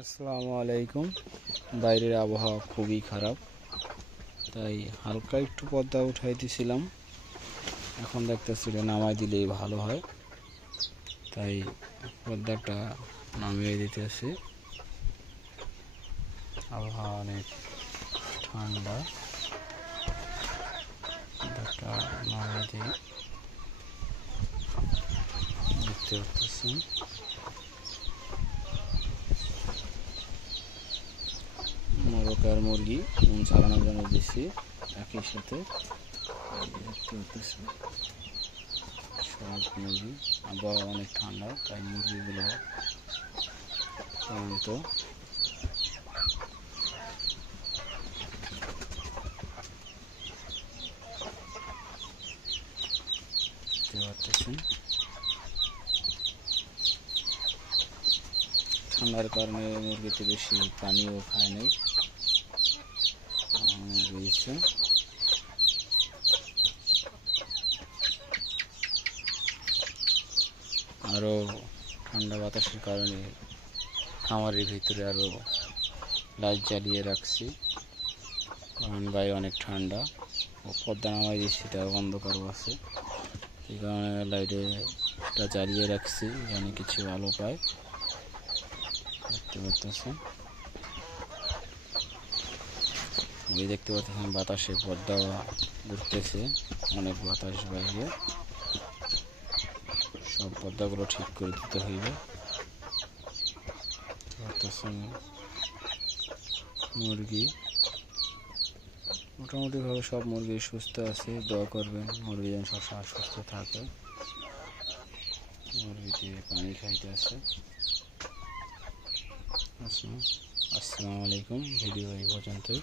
আসসালামু আলাইকুম। বাইরের আবহাওয়া খুবই খারাপ, তাই হালকা একটু পর্দা উঠাই দিছিলাম। এখন দেখতেছি এটা নামাই দিলেই ভালো হয়, তাই পর্দাটা নামিয়ে দিতেছি। আবহাওয়া অনেক ঠান্ডা, পর্দাটা নামিয়ে দিয়ে দেখতে পাচ্ছি মোরগ মুরগি ছাড়ানোর জন্য দিছি একই সাথে। দেখতে পাচ্ছি সব মুরগি, আবহাওয়া অনেক ঠান্ডা, তাই মুরগিগুলো ক্লান্ত। দেখতে পাচ্ছেন ঠান্ডার কারণে মুরগিতে বেশি পানিও খায় নাই, বুঝছে। আরও ঠান্ডা বাতাসের কারণে খামারের ভিতরে আরও লাইট জ্বালিয়ে রাখছি, কারণ বাইরে অনেক ঠান্ডা। ও পর্দা নামাই দিচ্ছি, এটা অন্ধকারও আছে, এই কারণে লাইটটা জ্বালিয়ে রাখছি যেন কিছু আলো পায়। দেখতে পাচ্ছেন, ওই দেখতে পাচ্ছেন বাতাসে পর্দা ঘুরতেছে, অনেক বাতাস বাইরে। সব পর্দাগুলো ঠিক করে দিতে হইবে। মুরগি মোটামুটিভাবে সব মুরগি সুস্থ আছে, দোয়া করবেন মুরগি যেন সবসময় সুস্থ থাকে। মুরগিতে পানি খাইতে আছে। আসসালামু আলাইকুম, ভিডিও এই পর্যন্তই।